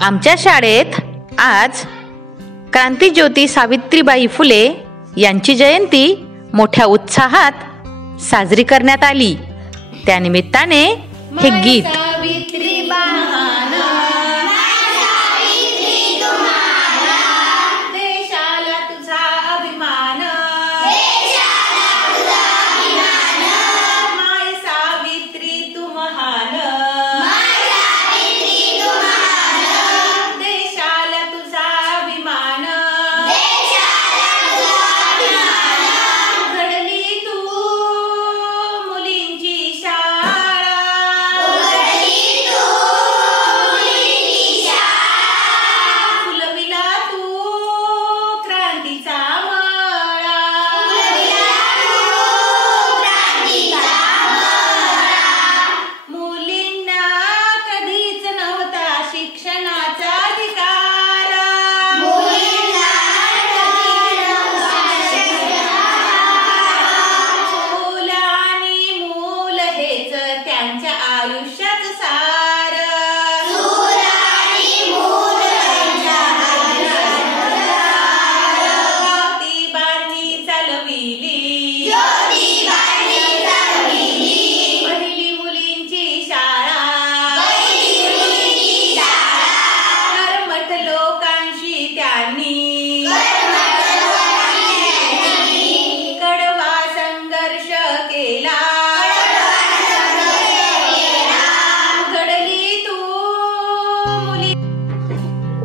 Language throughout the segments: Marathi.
आमच्या शाळेत आज क्रांतिज्योती सावित्रीबाई फुले यांची जयंती मोठ्या उत्साहात साजरी करण्यात आली। त्यानिमित्ताने हे गीत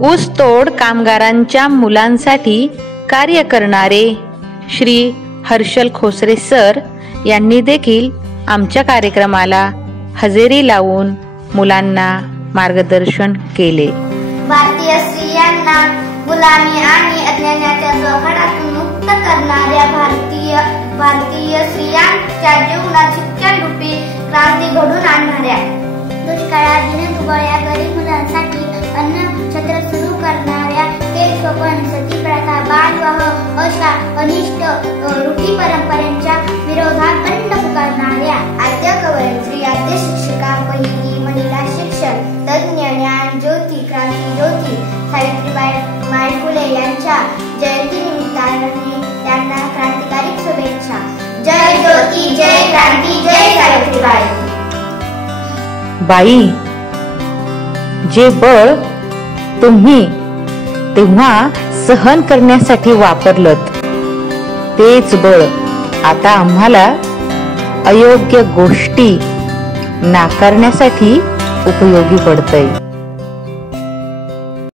ऊसतोड कामगारांच्या मुलांसाठी कार्य करणारे श्री हर्षल खोसरे सर यांनी देखील आमच्या कार्यक्रमाला हजेरी लावून मुलांना मार्गदर्शन केले। भारतीय स्त्रियांना गुलामी आणि अज्ञानाच्या जोखडातून मुक्त करणाऱ्या भारतीय स्त्रियांच्या जीवनात शिक्षणरूपी क्रांती घडवून आणणाऱ्या, दुष्काळात दिनदुबळ्या गरीब मुलांसाठी अन्न छत्र सुरू करणाऱ्या, तेल शोषण, सती प्रथा, बालविवाह अशा अनिष्ट रूढी परंपरेच्या विरोधात बंड पुकारणाऱ्या आद्य कवयित्री, स्त्री आद्य शिक्षिका, पहिली महिला शिक्षण तज्ञ, ज्ञान ज्योती, क्रांती ज्योती सावित्रीबाई फुले यांच्या जयंतीनिमित्ताने त्यांना क्रांतिकारी शुभेच्छा। जय ज्योती, जय क्रांती, जय सावित्रीबाई। बाई, जे बळ तुम्ही तेव्हा सहन करण्यासाठी वापरलत, तेच बळ आता आम्हाला अयोग्य गोष्टी नाकारण्यासाठी उपयोगी पडतंय।